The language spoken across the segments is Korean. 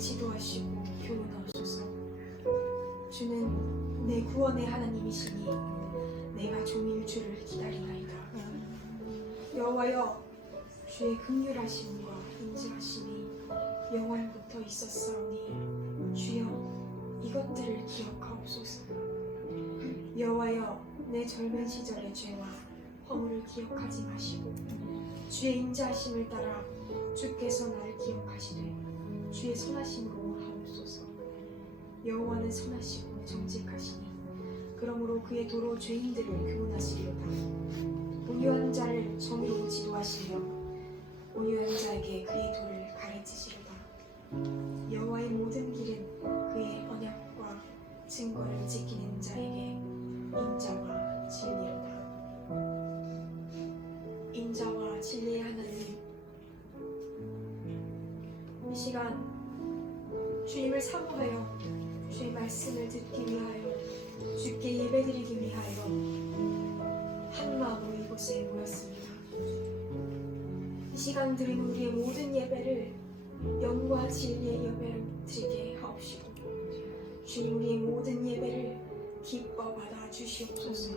지도하시고 교훈하옵소서. 주는 내 구원의 하나님이시니 내가 종일 주를 기다리나이다. 여호와여, 주의 긍휼하심과 인자하심이 영원부터 있었사오니 주여 이것들을 기억하옵소서. 여호와여, 내 젊은 시절의 죄와 허물을 기억하지 마시고 주의 인자하심을 따라 주께서 나를 기억하시되 주의 선하심으로 하옵소서. 여호와는 선하시고 정직하시니 그러므로 그의 도로 죄인들을 교훈하시리로다. 온유한 자를 정의로 지도하시며 온유한 자에게 그의 도를 가르치시리로다. 여호와의 모든 길은 그의 언약과 증거를 지키는 자에게 인자와 진리로다. 인자와 진리의 하나님, 이 시간 주님을 사모하여 주의 말씀을 듣기 위하여 주께 예배드리기 위하여 한 마음으로 이곳에 모였습니다. 이 시간 드린 우리의 모든 예배를 영과 진리의 예배를 드리게 하옵시고 주님, 우리의 모든 예배를 기뻐 받아 주시옵소서.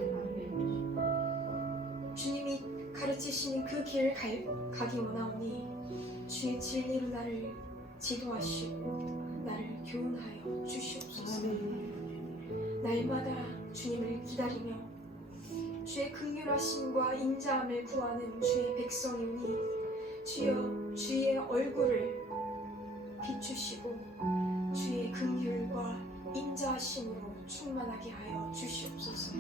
주님이 가르치시는 그 길을 가기 원하오니 주의 진리로 나를 지도하시고 나를 교훈하여 주시옵소서. 날마다 주님을 기다리며 주의 긍휼하심과 인자함을 구하는 주의 백성이오니 주여 주의 얼굴을 비추시고 주의 긍휼과 인자하심으로 충만하게 하여 주시옵소서.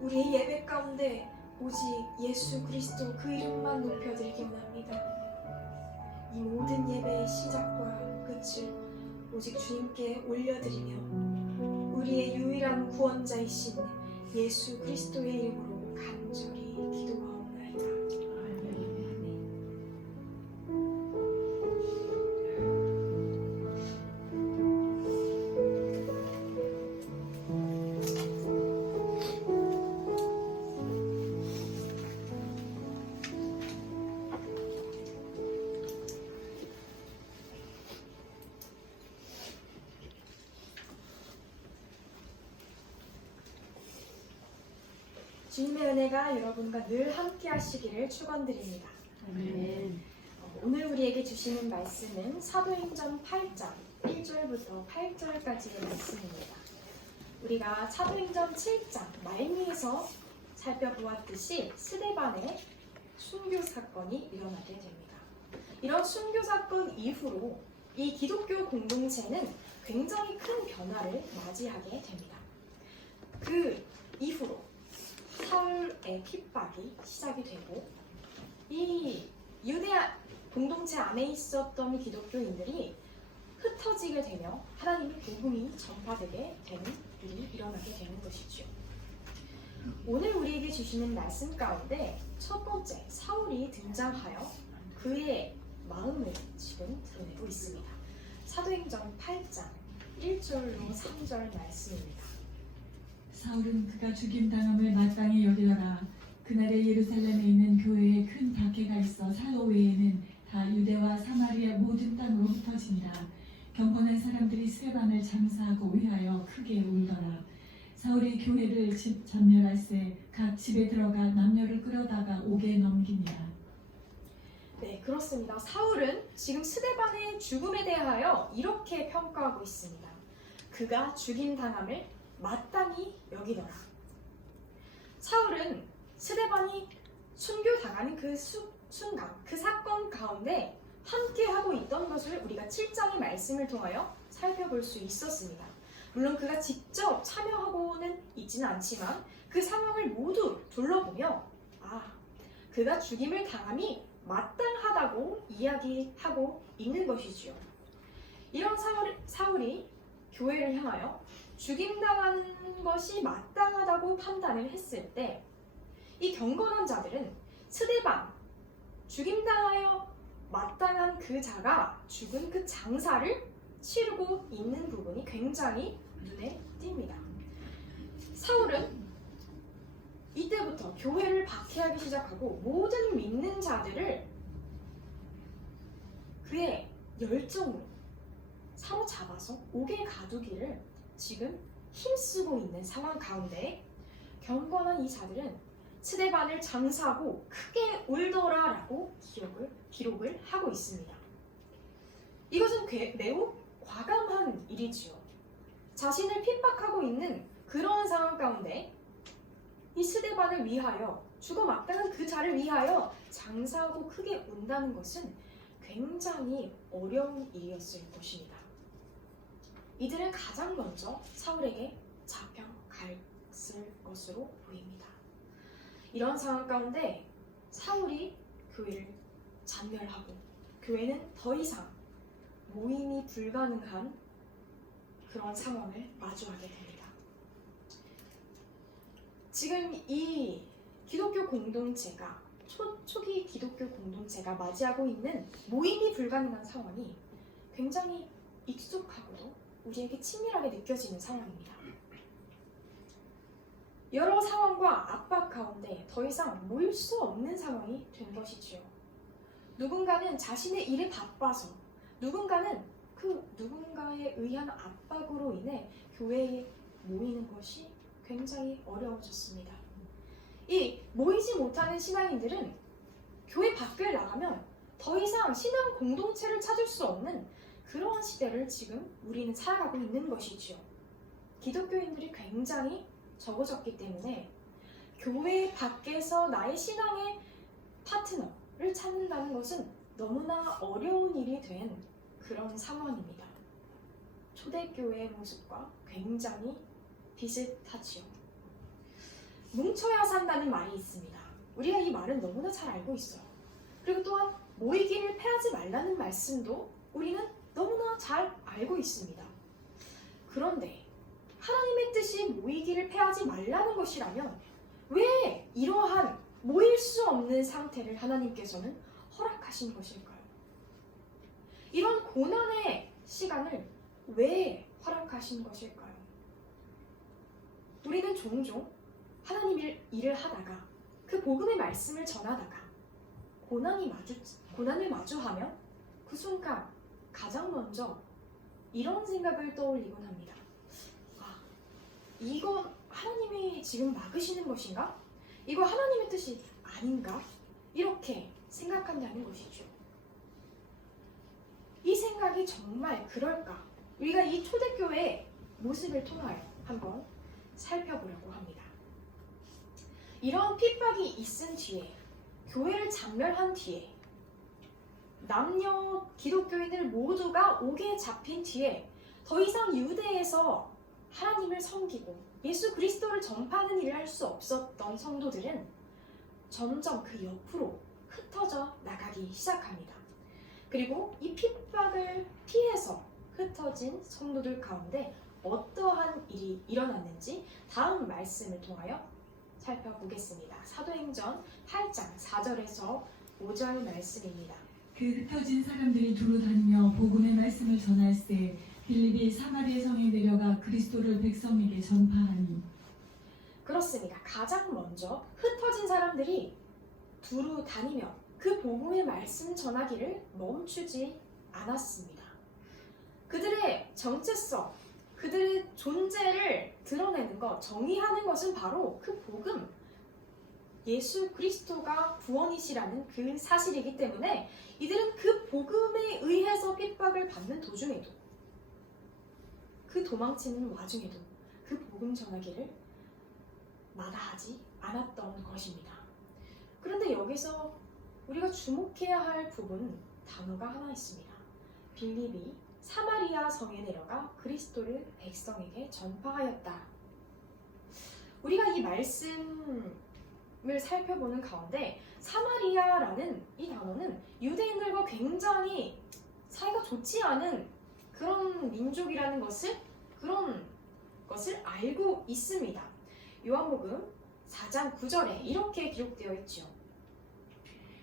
우리의 예배 가운데 오직 예수 그리스도 그 이름만 높여드리기 원합니다. 이 모든 예배의 시작과 끝을 오직 주님께 올려드리며 우리의 유일한 구원자이신 예수 그리스도의 이름으로 간절히 기도하옵나이다. 아멘. 주님의 은혜가 여러분과 늘 함께 하시기를 축원드립니다. 아멘. 오늘 우리에게 주시는 말씀은 사도행전 8장 1절부터 8절까지의 말씀입니다. 우리가 사도행전 7장 말미에서 살펴보았듯이 스데반의 순교 사건이 일어나게 됩니다. 이런 순교 사건 이후로 이 기독교 공동체는 굉장히 큰 변화를 맞이하게 됩니다. 그 이후로 사울의 핍박이 시작이 되고 이 유대아 공동체 안에 있었던 기독교인들이 흩어지게 되며 하나님의 복음이 전파되게 되는 일이 일어나게 되는 것이죠. 오늘 우리에게 주시는 말씀 가운데 첫 번째 사울이 등장하여 그의 마음을 지금 드러내고 있습니다. 사도행전 8장 1절로 3절 말씀입니다. 사울은 그가 죽임당함을 마땅히 여기더라. 그날에 예루살렘에 있는 교회에 큰 박해가 있어 사도 외에는 다 유대와 사마리아 모든 땅으로 흩어지니라. 경건한 사람들이 스데반을 장사하고 위하여 크게 울더라. 사울이 교회를 전멸할세 각 집에 들어가 남녀를 끌어다가 옥에 넘기니라. 네, 그렇습니다. 사울은 지금 스데반의 죽음에 대하여 이렇게 평가하고 있습니다. 그가 죽임당함을 마땅히 여기더라. 사울은 스데반이 순교당하는 그 순간, 그 사건 가운데 함께하고 있던 것을 우리가 7장의 말씀을 통하여 살펴볼 수 있었습니다. 물론 그가 직접 참여하고는 있지는 않지만 그 상황을 모두 둘러보며 그가 죽임을 당함이 마땅하다고 이야기하고 있는 것이지요. 이런 사울이 교회를 향하여 죽임당하는 것이 마땅하다고 판단을 했을 때 이 경건한 자들은 스데반, 죽임당하여 마땅한 그 자가 죽은 그 장사를 치르고 있는 부분이 굉장히 눈에 띕니다. 사울은 이때부터 교회를 박해하기 시작하고 모든 믿는 자들을 그의 열정으로 사로잡아서 옥에 가두기를 지금 힘쓰고 있는 상황 가운데 경건한 이 자들은 스데반을 장사하고 크게 울더라라고 기록을 하고 있습니다. 이것은 매우 과감한 일이지요. 자신을 핍박하고 있는 그런 상황 가운데 이 스데반을 위하여 죽어 마땅한 그 자를 위하여 장사하고 크게 운다는 것은 굉장히 어려운 일이었을 것입니다. 이들은 가장 먼저 사울에게 잡혀갔을 것으로 보입니다. 이런 상황 가운데 사울이 교회를 잔멸하고 교회는 더 이상 모임이 불가능한 그런 상황을 마주하게 됩니다. 지금 이 기독교 공동체가 초기 기독교 공동체가 맞이하고 있는 모임이 불가능한 상황이 굉장히 익숙하고도 우리에게 친밀하게 느껴지는 상황입니다. 여러 상황과 압박 가운데 더 이상 모일 수 없는 상황이 된 것이지요. 누군가는 자신의 일에 바빠서, 누군가는 그 누군가에 의한 압박으로 인해 교회에 모이는 것이 굉장히 어려워졌습니다. 이 모이지 못하는 신앙인들은 교회 밖을 나가면 더 이상 신앙 공동체를 찾을 수 없는 그러한 시대를 지금 우리는 살아가고 있는 것이지요. 기독교인들이 굉장히 적어졌기 때문에 교회 밖에서 나의 신앙의 파트너를 찾는다는 것은 너무나 어려운 일이 된 그런 상황입니다. 초대교회의 모습과 굉장히 비슷하지요. 뭉쳐야 산다는 말이 있습니다. 우리가 이 말은 너무나 잘 알고 있어요. 그리고 또한 모이기를 패하지 말라는 말씀도 우리는 너무나 잘 알고 있습니다. 그런데 하나님의 뜻이 모이기를 패하지 말라는 것이라면 왜 이러한 모일 수 없는 상태를 하나님께서는 허락하신 것일까요? 이런 고난의 시간을 왜 허락하신 것일까요? 우리는 종종 하나님 일을 하다가 그 복음의 말씀을 전하다가 고난을 마주하면 그 순간 가장 먼저 이런 생각을 떠올리곤 합니다. 이건 하나님이 지금 막으시는 것인가? 이거 하나님의 뜻이 아닌가? 이렇게 생각한다는 것이죠. 이 생각이 정말 그럴까? 우리가 이 초대교회의 모습을 통하여 한번 살펴보려고 합니다. 이런 핍박이 있은 뒤에, 교회를 장멸한 뒤에, 남녀 기독교인들 모두가 옥에 잡힌 뒤에 더 이상 유대에서 하나님을 섬기고 예수 그리스도를 전파하는 일을 할 수 없었던 성도들은 점점 그 옆으로 흩어져 나가기 시작합니다. 그리고 이 핍박을 피해서 흩어진 성도들 가운데 어떠한 일이 일어났는지 다음 말씀을 통하여 살펴보겠습니다. 사도행전 8장 4절에서 5절 말씀입니다. 그 흩어진 사람들이 두루 다니며 복음의 말씀을 전할세 빌립이 사마리아 성에 내려가 그리스도를 백성에게 전파하니. 그렇습니다. 가장 먼저 흩어진 사람들이 두루 다니며 그 복음의 말씀 전하기를 멈추지 않았습니다. 그들의 정체성, 그들의 존재를 드러내는 것, 정의하는 것은 바로 그 복음, 예수 그리스도가 구원이시라는 그 사실이기 때문에 이들은 그 복음에 의해서 핍박을 받는 도중에도, 그 도망치는 와중에도 그 복음 전하기를 마다하지 않았던 것입니다. 그런데 여기서 우리가 주목해야 할 부분, 단어가 하나 있습니다. 빌립이 사마리아 성에 내려가 그리스도를 백성에게 전파하였다. 우리가 이 말씀을 살펴보는 가운데 사마리아라는 이 단어는 유대인들과 굉장히 사이가 좋지 않은 그런 민족이라는 그런 것을 알고 있습니다. 요한복음 4장 9절에 이렇게 기록되어 있죠.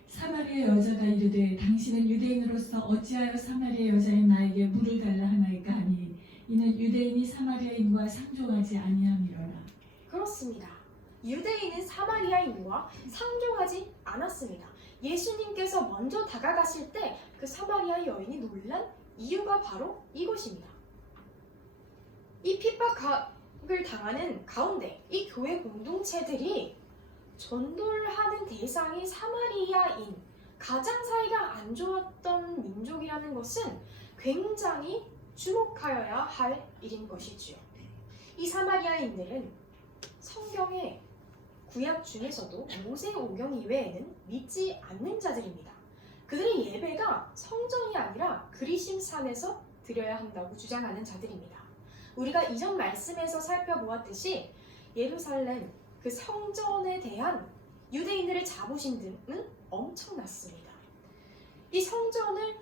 사마리아 여자가 이르되 당신은 유대인으로서 어찌하여 사마리아 여자인 나에게 물을 달라 하나이까 하니 이는 유대인이 사마리아인과 상종하지 아니함이로라. 그렇습니다. 유대인은 사마리아인과 상종하지 않았습니다. 예수님께서 먼저 다가가실 때 그 사마리아 여인이 놀란 이유가 바로 이것입니다. 이 핍박을 당하는 가운데 이 교회 공동체들이 전도를 하는 대상이 사마리아인, 가장 사이가 안 좋았던 민족이라는 것은 굉장히 주목하여야 할 일인 것이지요. 이 사마리아인들은 성경의 구약 중에서도 모세오경 이외에는 믿지 않는 자들입니다. 그들의 예배가 성전이 아니라 그리심산에서 드려야 한다고 주장하는 자들입니다. 우리가 이전 말씀에서 살펴보았듯이 예루살렘 그 성전에 대한 유대인들의 자부심은 엄청났습니다. 이 성전을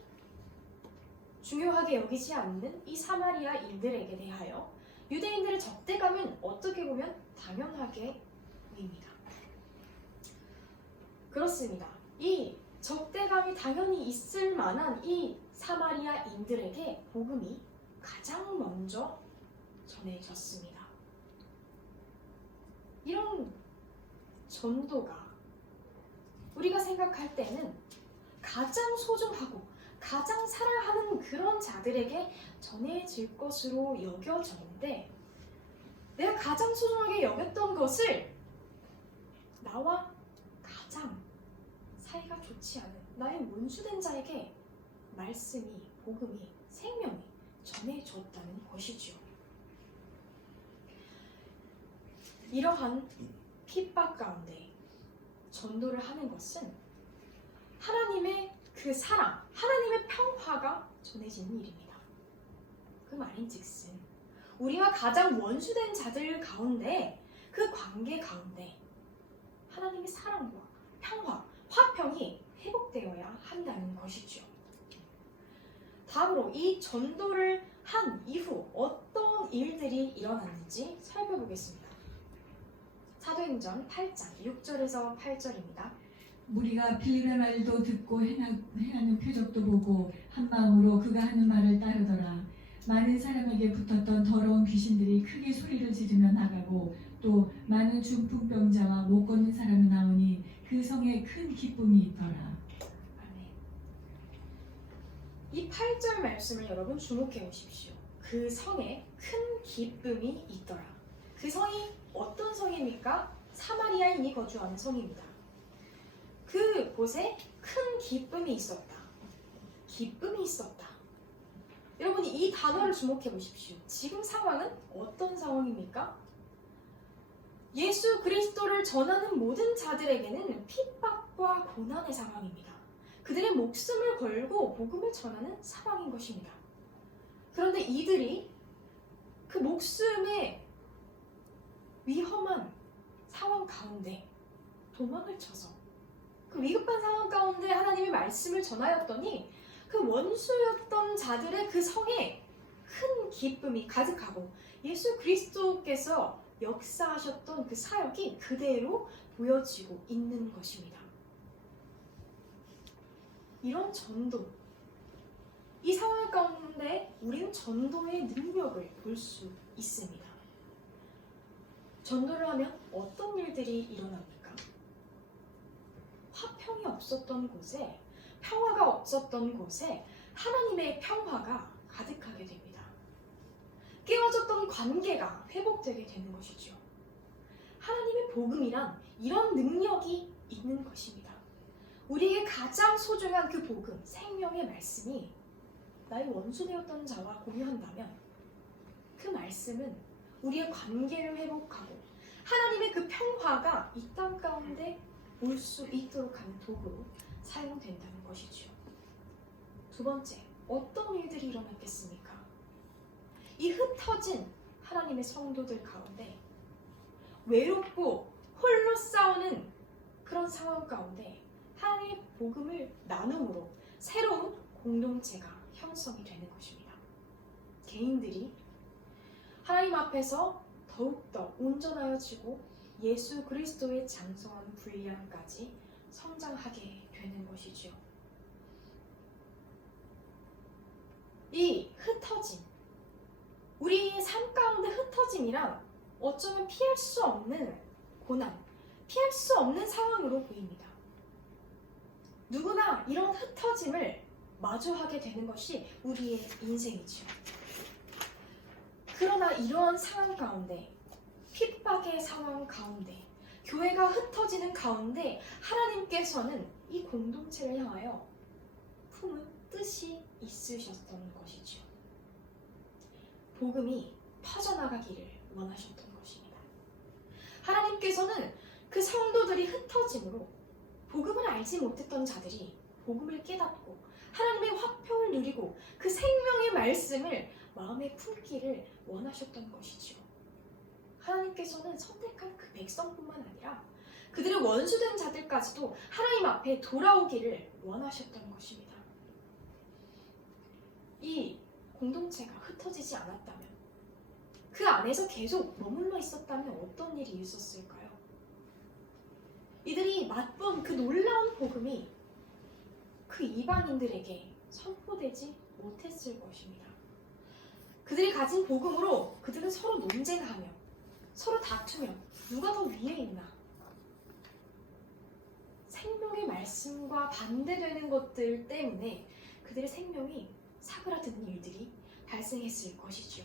중요하게 여기지 않는 이 사마리아인들에게 대하여 유대인들의 적대감은 어떻게 보면 당연하게 보입니다. 그렇습니다. 이 적대감이 당연히 있을 만한 이 사마리아인들에게 복음이 가장 먼저 전해졌습니다. 이런 전도가 우리가 생각할 때는 가장 소중하고 가장 사랑하는 그런 자들에게 전해질 것으로 여겨졌는데, 내가 가장 소중하게 여겼던 것을 나와 가장 사이가 좋지 않은 나의 원수된 자에게 말씀이, 복음이, 생명이 전해졌다는 것이죠. 이러한 핍박 가운데 전도를 하는 것은 하나님의 그 사랑, 하나님의 평화가 전해지는 일입니다. 그 말인즉슨 우리와 가장 원수된 자들 가운데, 그 관계 가운데 하나님의 사랑과 평화, 화평이 회복되어야 한다는 것이죠. 다음으로 이 전도를 한 이후 어떤 일들이 일어났는지 살펴보겠습니다. 사도행전 8장 6절에서 8절입니다. 무리가 빌립의 말도 듣고 행하는 표적도 보고 한 마음으로 그가 하는 말을 따르더라. 많은 사람에게 붙었던 더러운 귀신들이 크게 소리를 지르며 나가고 또 많은 중풍병자와 못 걷는 사람이 나오니 그 성에 큰 기쁨이 있더라. 아멘. 이 8절 말씀을 여러분 주목해 보십시오. 그 성에 큰 기쁨이 있더라. 그 성이 어떤 성입니까? 사마리아인이 거주하는 성입니다. 그곳에 큰 기쁨이 있었다. 기쁨이 있었다. 여러분이 이 단어를 주목해 보십시오. 지금 상황은 어떤 상황입니까? 예수 그리스도를 전하는 모든 자들에게는 핍박과 고난의 상황입니다. 그들의 목숨을 걸고 복음을 전하는 상황인 것입니다. 그런데 이들이 그 목숨의 위험한 상황 가운데 도망을 쳐서 그 위급한 상황 가운데 하나님의 말씀을 전하였더니 그 원수였던 자들의 그 성에 큰 기쁨이 가득하고 예수 그리스도께서 역사하셨던 그 사역이 그대로 보여지고 있는 것입니다. 이런 전도, 이 상황 가운데 우리는 전도의 능력을 볼 수 있습니다. 전도를 하면 어떤 일들이 일어납니까? 화평이 없었던 곳에, 평화가 없었던 곳에 하나님의 평화가 가득하게 됩니다. 깨어졌던 관계가 회복되게 되는 것이죠. 하나님의 복음이란 이런 능력이 있는 것입니다. 우리에게 가장 소중한 그 복음, 생명의 말씀이 나의 원수되었던 자와 공유한다면 그 말씀은 우리의 관계를 회복하고 하나님의 그 평화가 이 땅 가운데 올 수 있도록 하는 도구로 사용된다는 것이죠. 두 번째, 어떤 일들이 일어났겠습니까? 이 흩어진 하나님의 성도들 가운데 외롭고 홀로 싸우는 그런 상황 가운데 하나님의 복음을 나눔으로 새로운 공동체가 형성이 되는 것입니다. 개인들이 하나님 앞에서 더욱더 온전하여지고 예수 그리스도의 장성한 분량까지 성장하게 되는 것이죠. 이 흩어진, 우리의 삶 가운데 흩어짐이란 어쩌면 피할 수 없는 고난, 피할 수 없는 상황으로 보입니다. 누구나 이런 흩어짐을 마주하게 되는 것이 우리의 인생이죠. 그러나 이러한 상황 가운데, 핍박의 상황 가운데, 교회가 흩어지는 가운데 하나님께서는 이 공동체를 향하여 품은 뜻이 있으셨던 것이죠. 복음이 퍼져나가기를 원하셨던 것입니다. 하나님께서는 그 성도들이 흩어짐으로 복음을 알지 못했던 자들이 복음을 깨닫고 하나님의 화평을 누리고 그 생명의 말씀을 마음에 품기를 원하셨던 것이죠. 하나님께서는 선택한 그 백성뿐만 아니라 그들의 원수된 자들까지도 하나님 앞에 돌아오기를 원하셨던 것입니다. 이 공동체가 흩어지지 않았다면, 그 안에서 계속 머물러 있었다면 어떤 일이 있었을까요? 이들이 맛본 그 놀라운 복음이 그 이방인들에게 선포되지 못했을 것입니다. 그들이 가진 복음으로 그들은 서로 논쟁하며 서로 다투며 누가 더 위에 있나, 생명의 말씀과 반대되는 것들 때문에 그들의 생명이 사그라드는 일들이 발생했을 것이죠.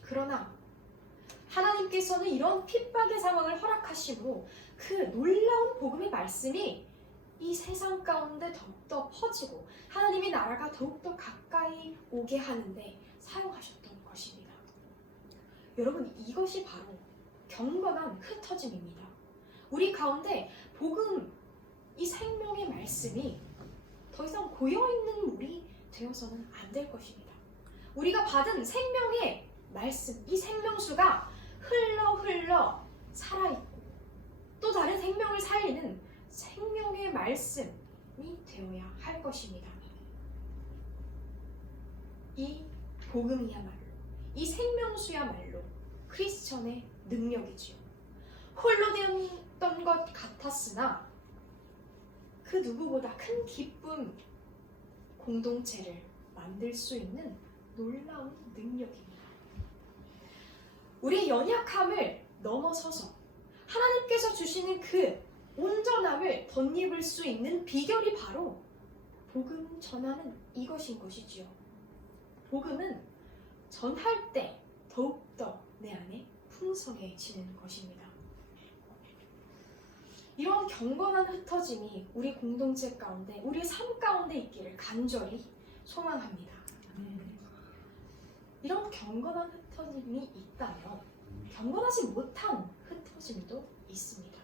그러나 하나님께서는 이런 핍박의 상황을 허락하심으로 그 놀라운 복음의 말씀이 이 세상 가운데 더욱더 퍼지고 하나님의 나라가 더욱더 가까이 오게 하는데 사용하셨던 것입니다. 여러분, 이것이 바로 경건한 흩어짐입니다. 우리 가운데 복음, 이 생명의 말씀이 더 이상 고여있는 물이 되어서는 안 될 것입니다. 우리가 받은 생명의 말씀, 이 생명수가 흘러 살아있고 또 다른 생명을 살리는 생명의 말씀이 되어야 할 것입니다. 이 복음이야말로, 이 생명수야말로 크리스천의 능력이지요. 홀로 되었던 것 같았으나 그 누구보다 큰 기쁨, 공동체를 만들 수 있는 놀라운 능력입니다. 우리의 연약함을 넘어서서 하나님께서 주시는 그 온전함을 덧입을 수 있는 비결이 바로 복음 전하는 이것인 것이지요. 복음은 전할 때 더욱더 내 안에 풍성해지는 것입니다. 이런 경건한 흩어짐이 우리 공동체 가운데, 우리 삶 가운데 있기를 간절히 소망합니다. 이런 경건한 흩어짐이 있다면 경건하지 못한 흩어짐도 있습니다.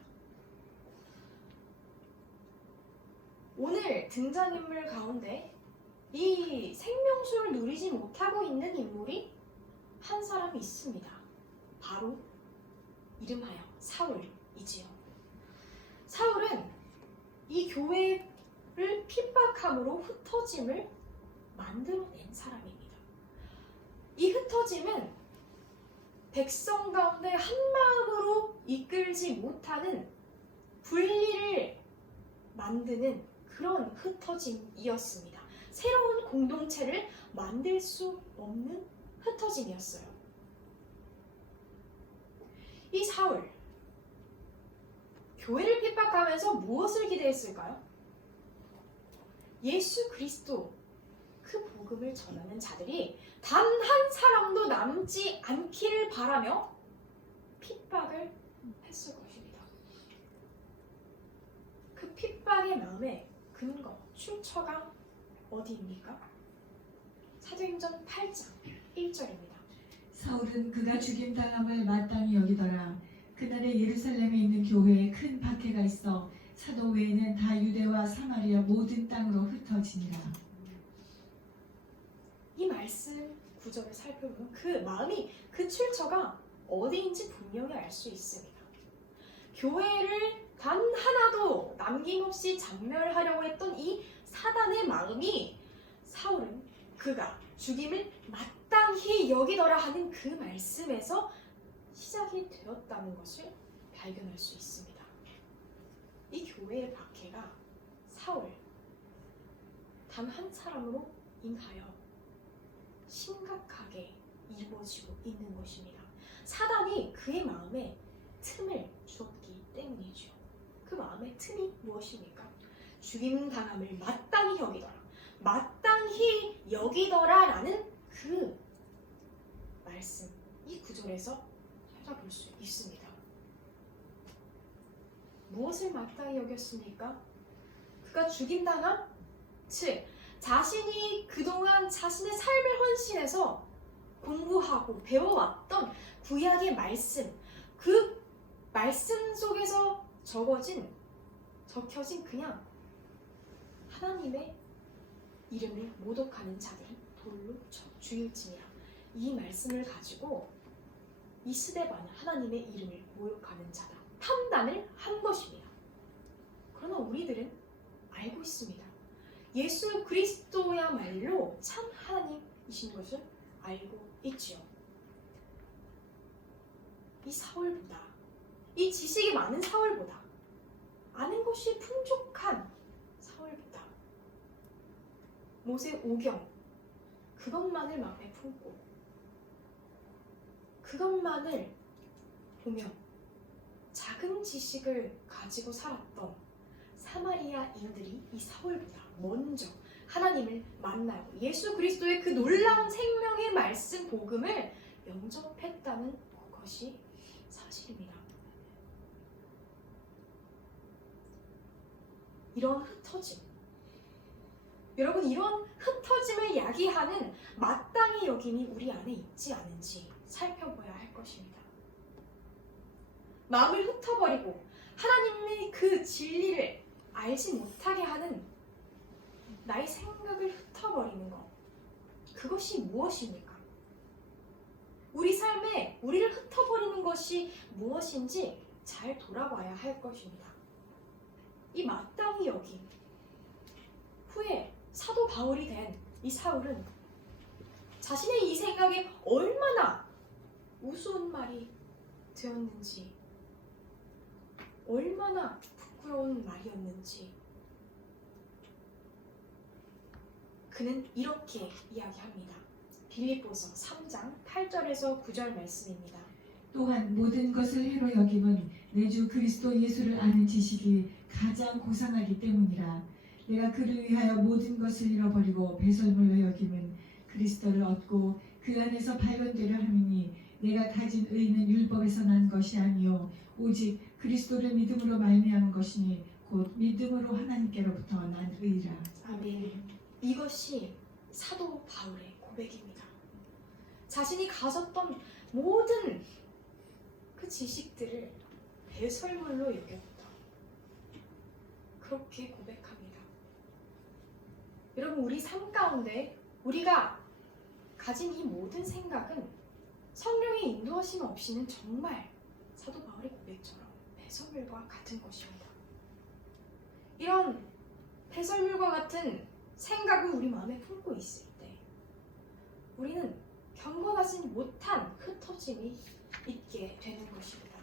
오늘 등장인물 가운데 이 생명수를 누리지 못하고 있는 인물이 한 사람이 있습니다. 바로 이름하여 사울이지요. 사울은 이 교회를 핍박함으로 흩어짐을 만들어낸 사람입니다. 이 흩어짐은 백성 가운데 한 마음으로 이끌지 못하는 분리를 만드는 그런 흩어짐이었습니다. 새로운 공동체를 만들 수 없는 흩어짐이었어요. 이 사울, 교회를 핍박하면서 무엇을 기대했을까요? 예수 그리스도, 그 복음을 전하는 자들이 단 한 사람도 남지 않기를 바라며 핍박을 했을 것입니다. 그 핍박의 마음의 근거, 출처가 어디입니까? 사도행전 8장 1절입니다. 사울은 그가 죽임당함을 마땅히 여기더라. 그날에 예루살렘에 있는 교회에 큰 박해가 있어 사도 외에는 다 유대와 사마리아 모든 땅으로 흩어지니라. 이 말씀 구절을 살펴보면 그 마음이, 그 출처가 어디인지 분명히 알 수 있습니다. 교회를 단 하나도 남김없이 전멸하려고 했던 이 사단의 마음이, 사울은 그가 죽임을 마땅히 여기더라 하는 그 말씀에서 시작이 되었다는 것을 발견할 수 있습니다. 이 교회의 박해가 사울 단 한 사람으로 인하여 심각하게 이루어지고 있는 것입니다. 사단이 그의 마음에 틈을 주었기 때문이죠. 그 마음의 틈이 무엇입니까? 죽임당함을 마땅히 여기더라. 마땅히 여기더라라는 그 말씀, 이 구절에서 찾아볼 수 있습니다. 무엇을 마땅히 여겼습니까? 그가 죽임당한, 즉 자신이 그동안 자신의 삶을 헌신해서 공부하고 배워왔던 구약의 말씀, 그 말씀 속에서 적혀진 그냥 하나님의 이름을 모독하는 자들은 돌로 쳐 죽일지니라. 이 말씀을 가지고 이 스데반은 하나님의 이름을 모욕하는 자다 판단을 한 것입니다. 그러나 우리들은 알고 있습니다. 예수 그리스도야말로 참 하나님이신 것을 알고 있지요. 이 사울보다, 이 지식이 많은 사울보다, 아는 것이 풍족한 사울보다 모세 오경 그것만을 마음에 품고 그것만을 보며 작은 지식을 가지고 살았던 사마리아인들이 이 사울보다 먼저 하나님을 만나고 예수 그리스도의 그 놀라운 생명의 말씀 복음을 영접했다는 것이 사실입니다. 이런 흩어짐, 여러분, 이런 흩어짐을 야기하는 마땅히 여김이 우리 안에 있지 않은지 살펴봐야 할 것입니다. 마음을 흩어버리고 하나님의 그 진리를 알지 못하게 하는 나의 생각을 흩어버리는 것, 그것이 무엇입니까? 우리 삶에 우리를 흩어버리는 것이 무엇인지 잘 돌아봐야 할 것입니다. 이 마땅히 여김 후에 사도 바울이 된 이 사울은 자신의 이 생각이 얼마나 우스운 말이 되었는지, 얼마나 부끄러운 말이었는지 그는 이렇게 이야기합니다. 빌립보서 3장 8절에서 9절 말씀입니다. 또한 모든 것을 해로 여김은 내 주 그리스도 예수를 아는 지식이 가장 고상하기 때문이라. 내가 그를 위하여 모든 것을 잃어버리고 배설물로 여김은 그리스도를 얻고 그 안에서 발견되려 함이니 내가 가진 의는 율법에서 난 것이 아니요 오직 그리스도를 믿음으로 말미암은 것이니 곧 믿음으로 하나님께로부터 난 의라. 아멘. 이것이 사도 바울의 고백입니다. 자신이 가졌던 모든 그 지식들을 배설물로 여겼다. 그렇게 고백합니다. 여러분, 우리 삶 가운데 우리가 가진 이 모든 생각은 성령의 인도하심 없이는 정말 사도 바울의 고백처럼 배설물과 같은 것입니다. 이런 배설물과 같은 생각을 우리 마음에 품고 있을 때 우리는 경건하지 못한 흩어짐이 있게 되는 것입니다.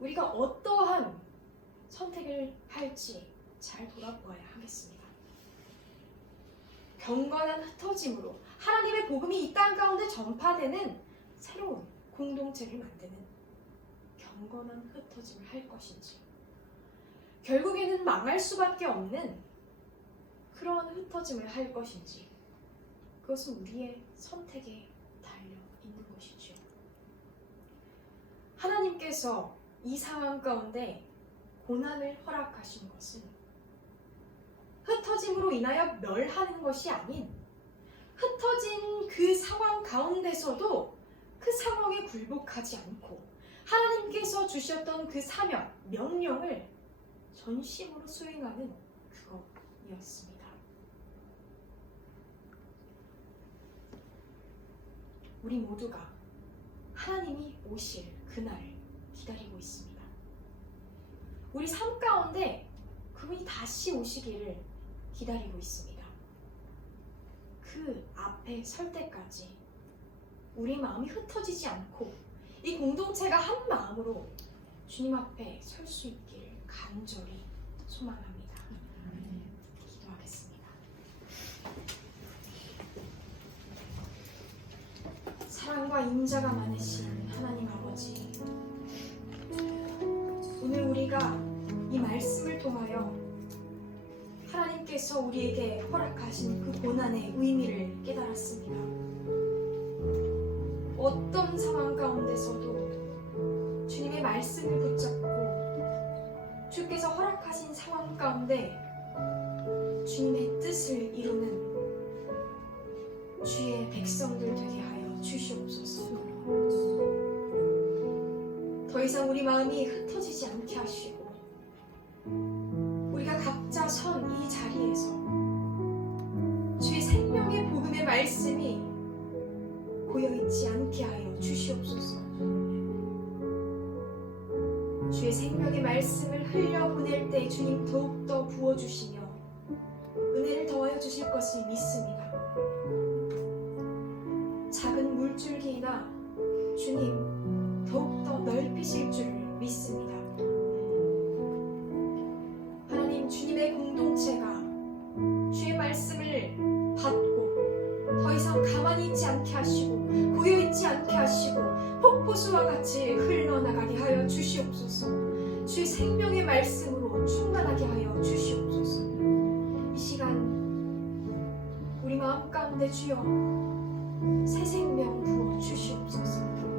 우리가 어떠한 선택을 할지 잘 돌아보아야 하겠습니다. 경건한 흩어짐으로 하나님의 복음이 이 땅 가운데 전파되는 새로운 공동체를 만드는 경건한 흩어짐을 할 것인지, 결국에는 망할 수밖에 없는 그런 흩어짐을 할 것인지, 그것은 우리의 선택에 달려 있는 것이죠. 하나님께서 이 상황 가운데 고난을 허락하신 것은 흩어짐으로 인하여 멸하는 것이 아닌, 흩어진 그 상황 가운데서도 그 상황에 굴복하지 않고 하나님께서 주셨던 그 사명, 명령을 전심으로 수행하는 그것이었습니다. 우리 모두가 하나님이 오실 그날을 기다리고 있습니다. 우리 삶 가운데 그분이 다시 오시기를 기다리고 있습니다. 그 앞에 설 때까지 우리 마음이 흩어지지 않고 이 공동체가 한 마음으로 주님 앞에 설 수 있기를 간절히 소망합니다. 기도하겠습니다. 사랑과 인자가 많으신 하나님 아버지, 오늘 우리가 이 말씀을 통하여 주께서 우리에게 허락하신 그 고난의 의미를 깨달았습니다. 어떤 상황 가운데서도 주님의 말씀을 붙잡고 주께서 허락하신 상황 가운데 주님의 뜻을 이루는 주의 백성들 되게 하여 주시옵소서. 더 이상 우리 마음이 흩어지지 않게 하시고 우리가 각자 선 이 자리에서 주의 생명의 복음의 말씀이 고여있지 않게 하여 주시옵소서. 주의 생명의 말씀을 흘려보낼 때 주님 더욱더 부어주시며 은혜를 더하여 주실 것을 믿습니다. 작은 물줄기이나 주님 더욱더 넓히실 줄 믿습니다. 하나님, 주님의 공동체가 주의 말씀을 받고 더 이상 가만히 있지 않게 하시고 고여있지 않게 하시고 폭포수와 같이 흘러나가게 하여 주시옵소서. 주의 생명의 말씀으로 충만하게 하여 주시옵소서. 이 시간 우리 마음 가운데 주여 새 생명 부어 주시옵소서.